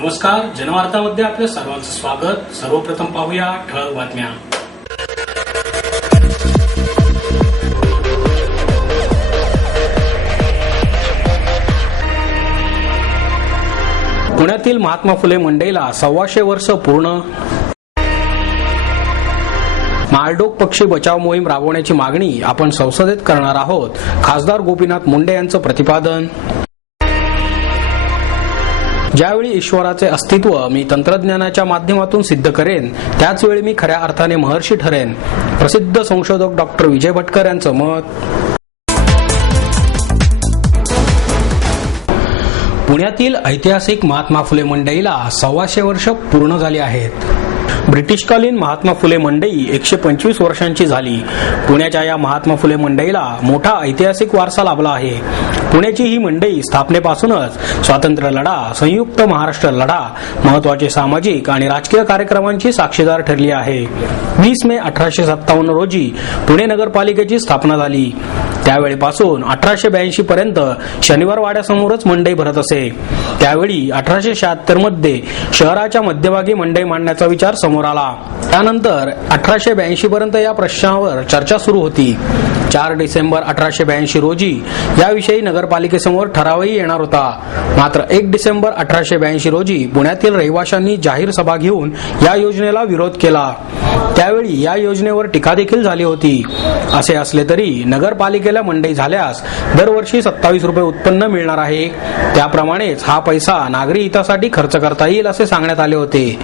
नमस्कार, जनवार्तामध्ये आपल्या सर्वांचं स्वागत। सर्वप्रथम पाहूया ठळक बातम्या। पुण्यातील महात्मा फुले मंडईला 125 वर्ष पूर्ण। माळढोक पक्षी बचाव मोहीम राबवण्याची मागणी आपण संसदेत करणार आहोत, खासदार गोपीनाथ मुंडे यांचं प्रतिपादन। ज्यावेळी ईश्वराचे अस्तित्व मी तंत्रज्ञानाच्या माध्यमातून सिद्ध करेन, त्याच वेळी मी खऱ्या अर्थाने महर्षी ठरेन, प्रसिद्ध संशोधक डॉक्टर विजय भटकर यांचं मत। पुण्यातील ऐतिहासिक महात्मा फुले मंडईला 125 वर्ष पूर्ण झाली आहेत। ब्रिटिशकालीन महात्मा फुले मंडई 125 वर्षांची झाली। पुण्याच्या या महात्मा फुले मंडईला मोठा ऐतिहासिक वारसा लाभला आहे। पुण्याची ही मंडई स्थापनेपासूनच स्वातंत्र्य लढा, संयुक्त महाराष्ट्र लढा, महत्त्वाचे सामाजिक आणि राजकीय कार्यक्रमांची साक्षीदार ठरली आहे। 20 मे 1857 रोजी पुणे नगरपालिकेची स्थापना झाली। त्यावेळीपासून 1882 पर्यंत शनिवार वाड्यासमोरच मंडई भरत असे। त्यावेळी 1876 मध्ये शहराच्या मध्यभागी मंडई मांडण्याचा विचार समोर आला। त्यानंतर 1882 पर्यंत या प्रश्नावर चर्चा सुरू होती। 4 डिसेंबर 1882 रोजी याविषयी नगरपालिकेसमोर ठरावही येणार होता। मात्र 1 डिसेंबर 1882 रोजी पुण्यातील रहिवाशांनी जाहीर सभा घेऊन या योजनेला विरोध केला। त्यावेळी या योजनेवर टीका देखील झाली होती। असे असले तरी नगरपालिकेला मंडई झाल्यास दरवर्षी 27 रुपये उत्पन्न मिळणार आहे। त्याप्रमाणेच हा पैसा नागरी हितासाठी खर्च करता येईल असे सांगण्यात आले होते।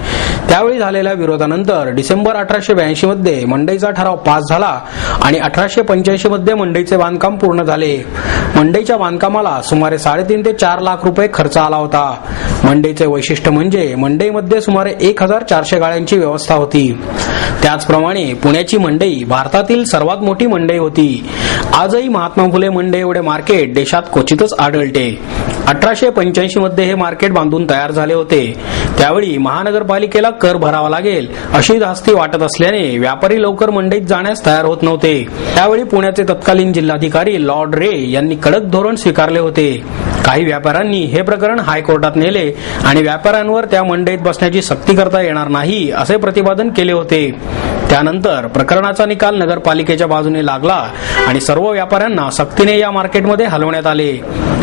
त्यावेळी झालेल्या विरोधानंतर डिसेंबर 1882 मध्ये मंडईचा ठराव पास झाला आणि 1885 मध्ये मंडईचे बांधकाम पूर्ण झाले। मंडईच्या बांधकामाला सुमारे 3.5 ते 4 लाख रुपये खर्च आला होता। मंडईचे वैशिष्ट्य म्हणजे मंडईमध्ये सुमारे 1400 गाळ्यांची व्यवस्था होती। त्याचप्रमाणे पुण्याची मंडई भारतातील सर्वात मोठी मंडई होती। आजही महात्मा फुले मंडई एवढे मार्केट देशात क्वचितच आढळते। 1885 मध्ये हे मार्केट बांधून तयार झाले होते। त्यावेळी महानगरपालिकेला कर भरावा लागेल अशी धास्ती वाटत असल्याने व्यापारी लवकर मंडईत जाण्यास तयार होत नव्हते। त्यावेळी पुण्याचे तत्कालीन जिल्हाधिकारी लॉर्ड रे यांनी कडक धोरण स्वीकारले होते। काही व्यापाऱ्यांनी हे प्रकरण हायकोर्टात नेले आणि व्यापाऱ्यांवर त्या मंडईत बसण्याची सक्ती करता येणार नाही असे प्रतिपादन केले होते। त्यानंतर प्रकरणाचा निकाल नगरपालिकेच्या बाजूने लागला आणि सर्व व्यापाऱ्यांना सक्तीने या मार्केटमध्ये हलवण्यात आले।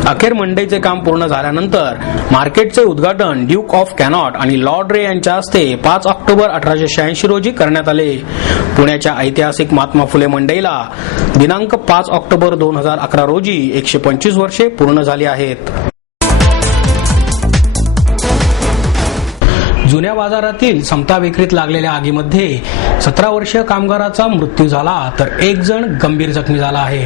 अखेर मंडईचे काम पूर्ण झाल्यानंतर मार्केटचे उद्घाटन ड्यूक ऑफ कॅनॉट आणि लॉर्ड रे यांच्या हस्ते 5 ऑक्टोबर 1886 रोजी करण्यात आले। पुण्याच्या ऐतिहासिक महात्मा फुले मंडईला दिनांक 5 ऑक्टोबर 2011 रोजी 125 वर्षे पूर्ण झाली आहेत। जुन्या बाजारातील समता बेकरीत लागलेल्या आगीमध्ये 17 वर्षीय कामगाराचा मृत्यू झाला तर 1 जण गंभीर जखमी झाला आहे।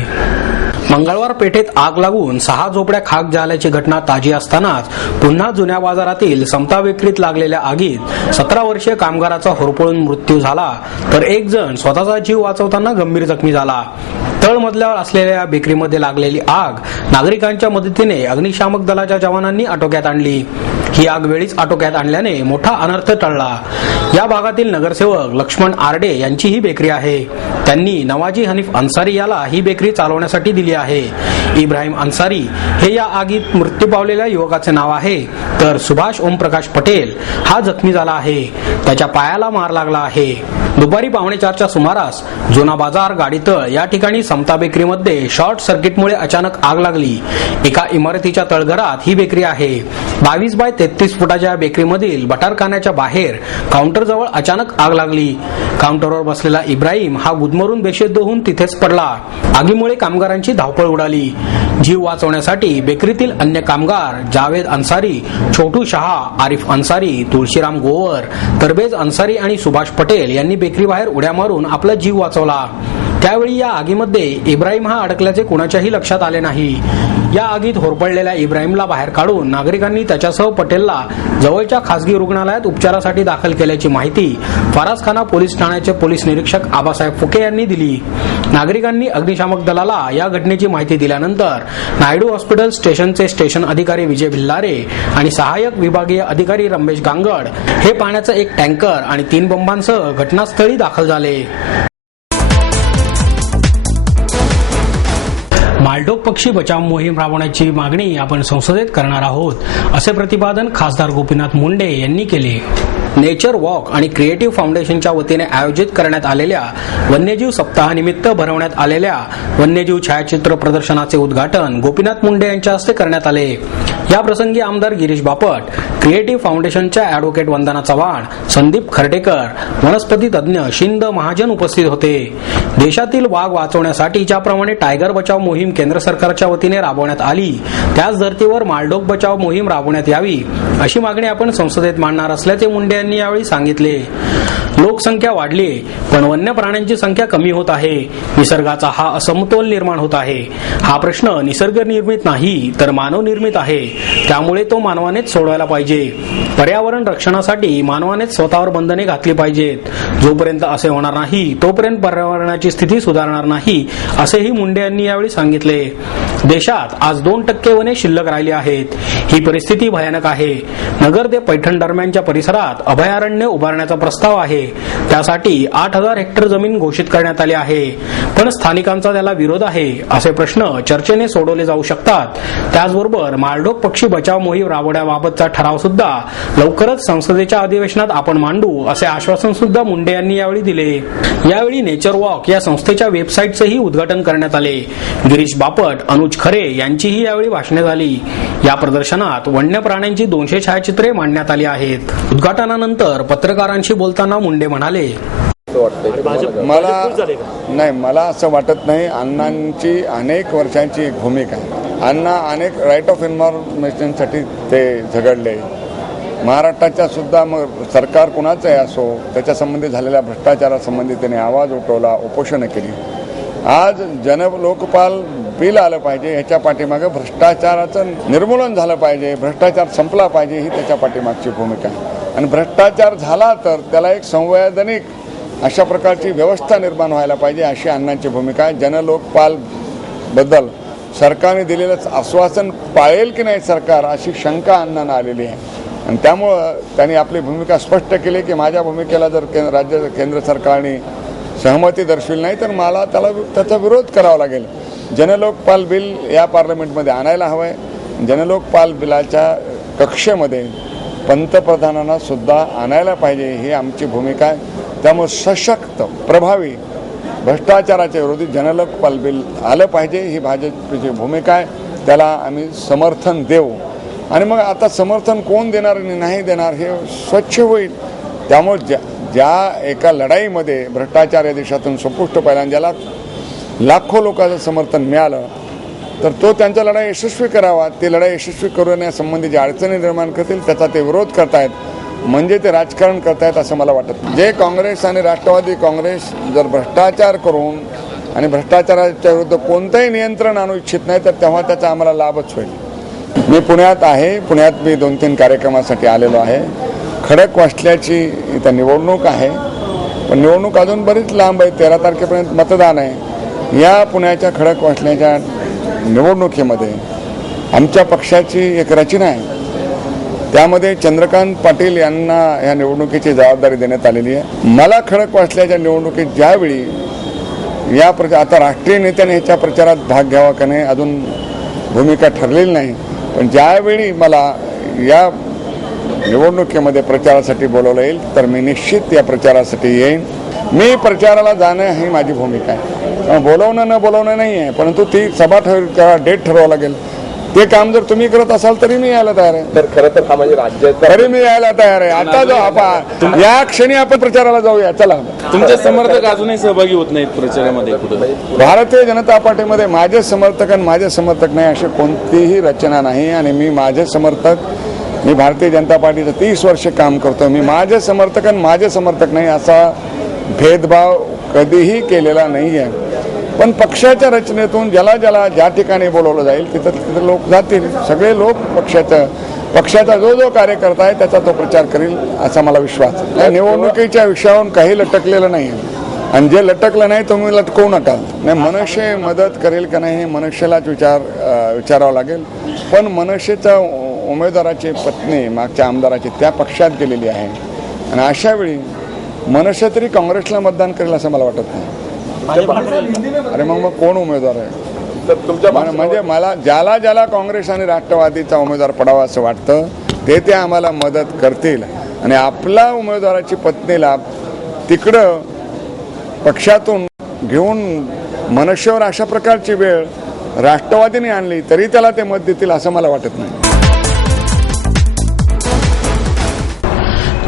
मंगळवार पेठेत आग लागून 6 झोपड्या खाक झाल्याची घटना ताजी असतानाच पुन्हा जुन्या बाजारातील समता बेकरीत लागलेल्या आगीत 17 वर्षीय कामगाराचा होरपळून मृत्यू झाला तर 1 जण स्वतःचा जीव वाचवताना गंभीर जखमी झाला। तळमजल्यावर असलेल्या बेकरीमध्ये लागलेली आग नागरिकांच्या मदतीने अग्निशामक दलाच्या जवानांनी आटोक्यात आणली। ही आग वेळीच आटोक्यात आणल्याने मोठा अनर्थ टळला। या भागातील नगरसेवक लक्ष्मण आरडे यांची ही बेकरी आहे। त्यांनी नवाजी हनीफ अन्सारी याला ही बेकरी चालवण्यासाठी दिली आहे। इब्राहिम अन्सारी हे या आगीत मृत्यू पावलेल्या युवकाचे नाव आहे, तर सुभाष ओमप्रकाश पटेल हा जखमी झाला आहे। त्याच्या पायाला मार लागला आहे। दुपारी 4:15च्या सुमारास जुना बाजार गाडीतळ या ठिकाणी समता बेकरीमध्ये शॉर्ट सर्किटमुळे अचानक आग लागली। एका इमारतीच्या तळघरात ही बेकरी आहे। 22 बाय 33 फुटाच्या बेकरीमधील बटारखान्याच्या बाहेर काउंटरजवळ अचानक आग लागली। काउंटरवर बसलेला इब्राहिम हा गुदमरून बेशुद्ध होऊन तिथेच पडला। आगीमुळे कामगारांची धावपळ उडाली। जीव वाचवण्यासाठी बेकरीतील अन्य कामगार जावेद अन्सारी, छोटू शहा, आरिफ अन्सारी, तुळशीराम गोवर, तरबेज अन्सारी आणि सुभाष पटेल यांनी बेकरी बाहेर उड्या मारून आपला जीव वाचवला। त्यावेळी या आगीमध्ये इब्राहिम हा अडकल्याचे कुणाच्याही लक्षात आले नाही। या आगीत होरपळलेल्या इब्राहिमला बाहेर काढून नागरिकांनी त्याच्यासह पटेलला जवळच्या खासगी रुग्णालयात उपचारासाठी दाखल केल्याची माहिती फरासखाना पोलीस ठाण्याचे पोलीस निरीक्षक आबासाहेब फुके यांनी दिली। नागरिकांनी अग्निशामक दलाला या घटनेची माहिती दिल्यानंतर नायडू हॉस्पिटल स्टेशनचे स्टेशन अधिकारी विजय भिल्लारे आणि सहाय्यक विभागीय अधिकारी रमेश गांगड हे पाण्याचा एक टँकर आणि 3 बंबांसह घटनास्थळी दाखल झाले। मालढोक पक्षी बचाव मोहीम राबवण्याची मागणी आपण संसदेत करणार आहोत असे प्रतिपादन खासदार गोपीनाथ मुंडे यांनी केले. नेचर वॉक आणि क्रिएटिव्ह फाउंडेशनच्या वतीने आयोजित करण्यात आलेल्या वन्यजीव सप्ताहानिमित्त भरवण्यात आलेल्या वन्यजीव छायाचित्र प्रदर्शनाचे उद्घाटन गोपीनाथ मुंडे यांच्या हस्ते करण्यात आले. या प्रसंगी आमदार गिरीश बापट, क्रिएटिव्ह फाउंडेशनच्या ॲडव्होकेट वंदना चव्हाण, संदीप खर्डेकर, वनस्पती तज्ज्ञ शिंद महाजन उपस्थित होते. देशातील वाघ वाचवण्यासाठी ज्याप्रमाणे टायगर बचाव मोहीम केंद्र सरकारच्या वतीने राबवण्यात आली, त्याच धर्तीवर मालढोक बचाव मोहीम राबवण्यात यावी अशी मागणी आपण संसदेत मांडणार असल्याचे मुंडे यांनी यावेळी सांगितले. लोकसंख्या वाढली पण वन्य प्राण्यांची संख्या कमी होत आहे. निसर्गाचा हा असमतोल निर्माण होत आहे. हा प्रश्न निसर्ग निर्मित नाही तर मानव निर्मित आहे. त्यामुळे तो मानवानेच सोडवायला पाहिजे. पर्यावरण रक्षणासाठी मानवानेच स्वतःवर बंधने घातली पाहिजेत. जोपर्यंत असे होणार नाही तोपर्यंत पर्यावरणाची स्थिती सुधारणार नाही असेही मुंडे यांनी यावेळी सांगितले. देशात आज 2% वने शिल्लक राहिली आहेत. ही परिस्थिती भयानक आहे. नगर ते पैठण दरम्यानच्या परिसरात अभयारण्य उभारण्याचा प्रस्ताव आहे. त्यासाठी 8,000 हेक्टर जमीन घोषित करण्यात आली आहे. पण स्थानिकांचा त्याला विरोध आहे. असे प्रश्न चर्चेने सोडवले जाऊ शकतात. त्याचबरोबर मालढोक पक्षी बचाव मोहीम राबवण्याबाबतचा ठराव सुद्धा लवकरच संसदेच्या अधिवेशनात आपण मांडू असे आश्वासन सुद्धा मुंडे यांनी यावेळी दिले. यावेळी नेचर वॉक या संस्थेच्या वेबसाईटचेही उद्घाटन करण्यात आले. गिरीश बापट, अनुज खरे यांचीही यावेळी भाषणे झाली. या प्रदर्शनात वन्य प्राण्यांची 200 छायाचित्रे मांडण्यात आली आहेत. उद्घाटनानंतर पत्रकारांशी बोलताना मुंडे म्हणाले, मला असं वाटत नाही. अण्णांची अनेक वर्षांची एक भूमिका आहे. अण्णा अनेक राईट ऑफ इन्फॉर्मेशनसाठी ते झगडले. महाराष्ट्राच्या सुद्धा मग सरकार कुणाचंही असो त्याच्या संबंधी झालेल्या भ्रष्टाचारासंबंधी त्यांनी आवाज उठवला, उपोषणं केली. आज जनलोकपाल बिल आलं पाहिजे, ह्याच्या पाठीमागे भ्रष्टाचाराचं निर्मूलन झालं पाहिजे, भ्रष्टाचार संपला पाहिजे, ही त्याच्या पाठीमागची भूमिका आहे. आणि भ्रष्टाचार झाला तर त्याला एक संवैधानिक अशा प्रकारची व्यवस्था निर्माण व्हायला पाहिजे, अशी अण्णांची भूमिका आहे. जनलोकपाल बद्दल सरकारने दिलेलं आश्वासन पाळेल की नाही सरकार, अशी शंका अण्णांना आलेली आहे. आणि त्यामुळं त्यांनी आपली भूमिका स्पष्ट केली की माझ्या भूमिकेला जर केंद्र सरकारने सहमती दर्शविली नाही तर मला त्याचा विरोध करावा लागेल. जनलोकपाल बिल या पार्लमेंटमध्ये आणायला हवं आहे. जनलोकपाल बिलाच्या कक्षेमध्ये पंतप्रधानांना सुद्धा आणायला पाहिजे, ही आमची भूमिका आहे. त्यामुळे सशक्त, प्रभावी भ्रष्टाचाराच्या विरोधी जनलोकपाल बिल आलं पाहिजे, ही भाजपची भूमिका आहे. त्याला आम्ही समर्थन देऊ. आणि मग आता समर्थन कोण देणार आणि नाही देणार हे स्वच्छ होईल. त्यामुळे ज्या एका लढाईमध्ये भ्रष्टाचार या देशातून संपुष्ट पाहिला आणि ज्याला लाखो लोकांचं समर्थन मिळालं तर तो त्यांचा लढाई यशस्वी करावा. ते लढाई यशस्वी करण्यासंबंधी ज्या अडचणी निर्माण करतील त्याचा ते विरोध करतायत, म्हणजे ते राजकारण करतायत असं मला वाटत. जे काँग्रेस आणि राष्ट्रवादी काँग्रेस जर भ्रष्टाचार करून आणि भ्रष्टाचाराच्या विरुद्ध कोणतंही नियंत्रण आणू इच्छित नाही तर तेव्हा त्याचा आम्हाला लाभच होईल. मी पुण्यात आहे. पुण्यात मी 2-3 कार्यक्रमासाठी आलेलो आहे. खडकवासल्याची इथं निवडणूक आहे, पण निवडणूक अजून बरीच लांब आहे. 13 तारखेपर्यंत मतदान आहे. या पुण्याच्या खडकवासल्याच्या निवडणुकीमध्ये आमच्या पक्षाची एक रचना आहे. त्यामध्ये चंद्रकांत पाटील यांना या निवडणुकीची जबाबदारी देण्यात आलेली आहे. मला खडकवासल्याच्या निवडणुकीत ज्यावेळी आता राष्ट्रीय नेत्याने ह्याच्या प्रचारात भाग घ्यावा का नाही अजून भूमिका ठरलेली नाही, पण ज्यावेळी मला या निवडणुकीमध्ये प्रचारासाठी बोलवलं येईल तर मी निश्चित या प्रचारासाठी येईन. मी प्रचाराला जाणं ही माझी भूमिका आहे. बोलवणं न बोलवणं नाही आहे, परंतु ती सभा डेट ठरवावं लागेल. ते काम जर तुम्ही करत असाल तरी मी यायला तयार आहे. तर खरं तर हा म्हणजे राज्य तरी मी यायला तयार आहे. आता जो आपण या क्षणी आपण प्रचाराला जाऊया. चला. तुमचे समर्थक अजूनही सहभागी होत नाहीत प्रचारामध्ये? भारतीय जनता पार्टीमध्ये माझे समर्थक आणि माझे समर्थक नाही अशी कोणतीही रचना नाही. आणि मी माझे समर्थक, मी भारतीय जनता पार्टीचं 30 वर्ष काम करतो. मी माझे समर्थक आणि माझे समर्थक नाही असा भेदभाव कधीही केलेला नाही आहे. पण पक्षाच्या रचनेतून ज्याला ज्या ठिकाणी बोलवलं जाईल तिथं लोक जातील. सगळे लोक पक्षाचा जो कार्यकर्ता आहे त्याचा तो प्रचार करील असा मला विश्वास आहे. निवडणुकीच्या विषयावरून काही लटकलेलं नाही आहे. आणि जे लटकलं नाही तुम्ही लटकवू नका. नाही, मनुष्य मदत करेल का नाही हे मनुष्यालाच विचारावं लागेल. पण मनुष्याचा उमेदवाराची पत्नी मागच्या आमदाराची त्या पक्षात गेलेली आहे आणि अशा वेळी मनुष्य तरी काँग्रेसला मतदान करेल असं मला वाटत नाही. अरे मग कोण उमेदवार आहे? तर तुमच्या म्हणजे मला ज्याला ज्याला काँग्रेस आणि राष्ट्रवादीचा उमेदवार पडावा असं वाटतं ते आम्हाला मदत करतील आणि आपला उमेदवाराची पत्नीला तिकडं पक्षातून घेऊन मनुष्यावर अशा प्रकारची वेळ राष्ट्रवादीने आणली तरी त्याला ते मत देतील असं मला वाटत नाही.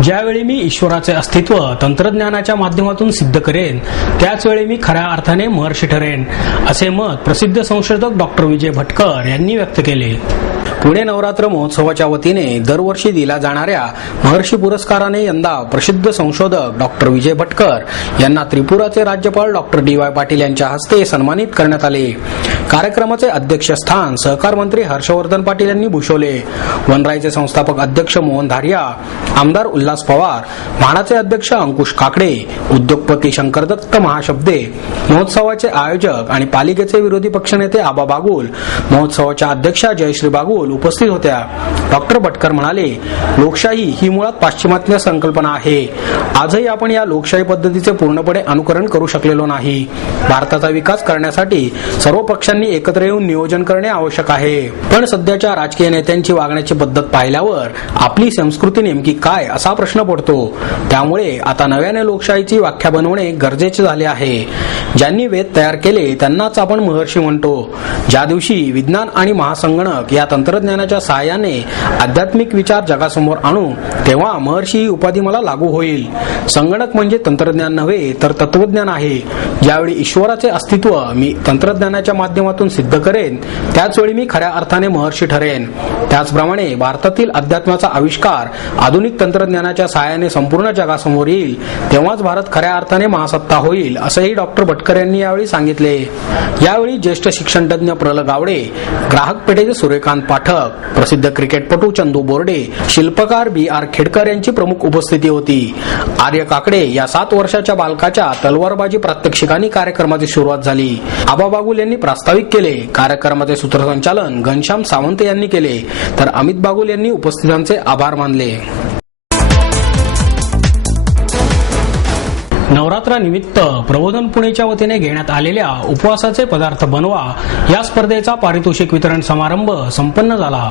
ज्यावेळी मी ईश्वराचे अस्तित्व तंत्रज्ञानाच्या माध्यमातून सिद्ध करेन त्याचवेळी मी खऱ्या अर्थाने महर्षी ठरेन, असे मत प्रसिद्ध संशोधक डॉक्टर विजय भटकर यांनी व्यक्त केले. पुणे नवरात्र महोत्सवाच्या वतीने दरवर्षी दिला जाणाऱ्या महर्षी पुरस्काराने यंदा प्रसिद्ध संशोधक डॉक्टर विजय भटकर यांना त्रिपुराचे राज्यपाल डॉक्टर DY पाटील यांच्या हस्ते सन्मानित करण्यात आले. कार्यक्रमाचे अध्यक्षस्थान सहकार मंत्री हर्षवर्धन पाटील यांनी भूषवले. वनराईचे संस्थापक अध्यक्ष मोहन धारिया, आमदार उल्हास पवार, म्हाडाचे अध्यक्ष अंकुश काकडे, उद्योगपती शंकरदत्त महाशब्दे, महोत्सवाचे आयोजक आणि पालिकेचे विरोधी पक्षनेते आबा बागुल, महोत्सवाच्या अध्यक्षा जयश्री बागुल उपस्थित होत्या. डॉक्टर भटकर म्हणाले, लोकशाही ही मुळात पाश्चिमात्य संकल्पना आहे. आजही आपण या लोकशाही पद्धतीचे पूर्णपणे अनुकरण करू शकलेलो नाही. भारताचा विकास करण्यासाठी सर्व पक्षांनी एकत्र येऊन नियोजन करणे आवश्यक आहे. पण सध्याच्या राजकीय नेत्यांची वागण्याची पद्धत पाहिल्यावर आपली संस्कृती नेमकी काय असा प्रश्न पडतो. त्यामुळे आता नव्याने लोकशाहीची व्याख्या बनवणे गरजेचे झाले आहे. ज्यांनी वेद तयार केले त्यांनाच आपण महर्षी म्हणतो. ज्या दिवशी विज्ञान आणि महासंगणक या तंत्रज्ञानाच्या सहाय्याने आध्यात्मिक विचार जगासमोर आणू तेव्हा महर्षी ही उपाधी मला लागू होईल. संगणक म्हणजे तंत्रज्ञान नव्हे तर तत्वज्ञान आहे. ज्यावेळी ईश्वराचे अस्तित्व मी तंत्रज्ञानाच्या माध्यमातून सिद्ध करेन त्याचवेळी मी खऱ्या अर्थाने महर्षी ठरेन. त्याचप्रमाणे भारतातील अध्यात्माचा आविष्कार आधुनिक तंत्रज्ञानाच्या सहाय्याने संपूर्ण जगासमोर येईल तेव्हाच भारत खऱ्या अर्थाने महासत्ता होईल, असंही डॉक्टर भटकर यांनी यावेळी सांगितले. यावेळी ज्येष्ठ शिक्षणतज्ञ प्रल गावडे, ग्राहक पेठेचे सूर्यकांत पाठक, प्रसिद्ध क्रिकेटपटू चंदू बोर्डे, शिल्पकार BR खेडकर यांची प्रमुख उपस्थिती होती. आर्य काकडे या 7 वर्षाच्या बालकाच्या तलवारबाजी प्रात्यक्षिकाने कार्यक्रमाची सुरुवात झाली. आबा बागुल यांनी प्रास्ताविक केले. कार्यक्रमाचे सूत्रसंचालन घनश्याम सावंत यांनी केले तर अमित बागुल यांनी उपस्थितांचे आभार मानले. नवरात्रानिमित्त प्रबोधन पुणेच्या वतीने घेण्यात आलेल्या उपवासाचे पदार्थ बनवा या स्पर्धेचा पारितोषिक वितरण समारंभ संपन्न झाला.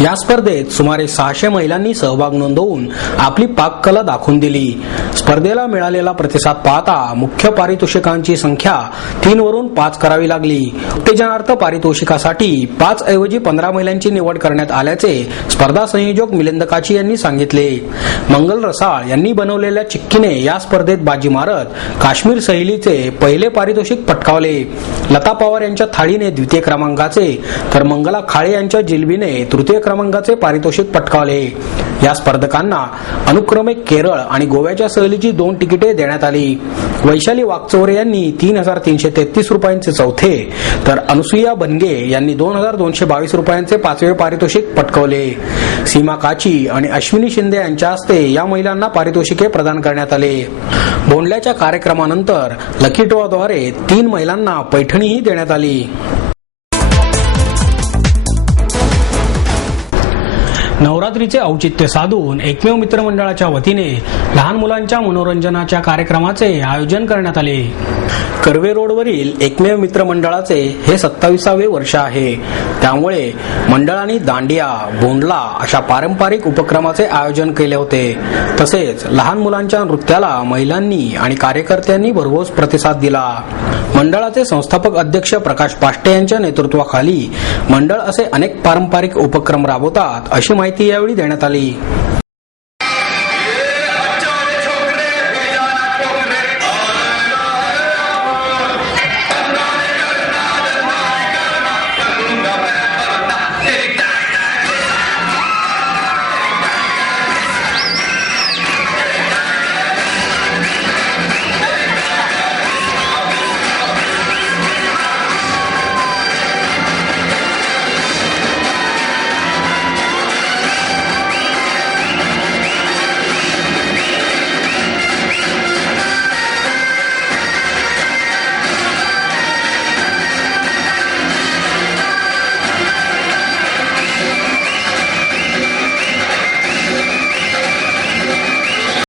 या स्पर्धेत सुमारे 600 महिलांनी सहभाग नोंदवून आपली पाककला दाखवून दिली. स्पर्धेला मिळालेला प्रतिसाद पाहता मुख्य पारितोषिकांची संख्या 3 वरून 5 करावी लागली. उत्तेजनार्थ पारितोषिकासाठी 5 ऐवजी 15 महिलांची निवड करण्यात आल्याचे स्पर्धा संयोजक मिलिंद काची यांनी सांगितले. मंगल रसाळ यांनी बनवलेल्या चिक्कीने या स्पर्धेत बाजी मारत काश्मीर सहेलीचे पहिले पारितोषिक पटकावले. लता पवार यांच्या थाळीने द्वितीय क्रमांकाचे तर मंगला खाळे यांच्या जिलबीने तृतीय क्रमांकाचे पारितोषिक पटकावले. या स्पर्धकांना अनुक्रमे केरळ आणि गोव्याच्या सहलीची 2 तिकिटे देण्यात आली. वैशाली वागचौरे यांनी 3,333 रुपयांचे चौथे तर अनुसुया बनगे यांनी 2,222 रुपयांचे 5वे पारितोषिक पटकावले. सीमा काची आणि अश्विनी शिंदे यांच्या हस्ते या महिलांना पारितोषिके प्रदान करण्यात आले. बोंडल्याच्या कार्यक्रमानंतर लकी ड्रॉद्वारे 3 महिलांना पैठणीही देण्यात आली. नवरात्रीचे औचित्य साधून एकमेव मित्रमंडळाच्या वतीने लहान मुलांच्या मनोरंजनाच्या कार्यक्रमाचे आयोजन करण्यात आले. कर्वे रोडवरील एकमेव मित्रमंडळाचे हे 27वे वर्ष आहे. त्यामुळे मंडळाने दांडिया, बोंडला अशा पारंपरिक उपक्रमाचे आयोजन केले होते. तसेच लहान मुलांच्या नृत्याला महिलांनी आणि कार्यकर्त्यांनी भरघोस प्रतिसाद दिला. मंडळाचे संस्थापक अध्यक्ष प्रकाश पाष्टे यांच्या नेतृत्वाखाली मंडळ असे अनेक पारंपरिक उपक्रम राबवतात अशी माहिती यावेळी देण्यात आली.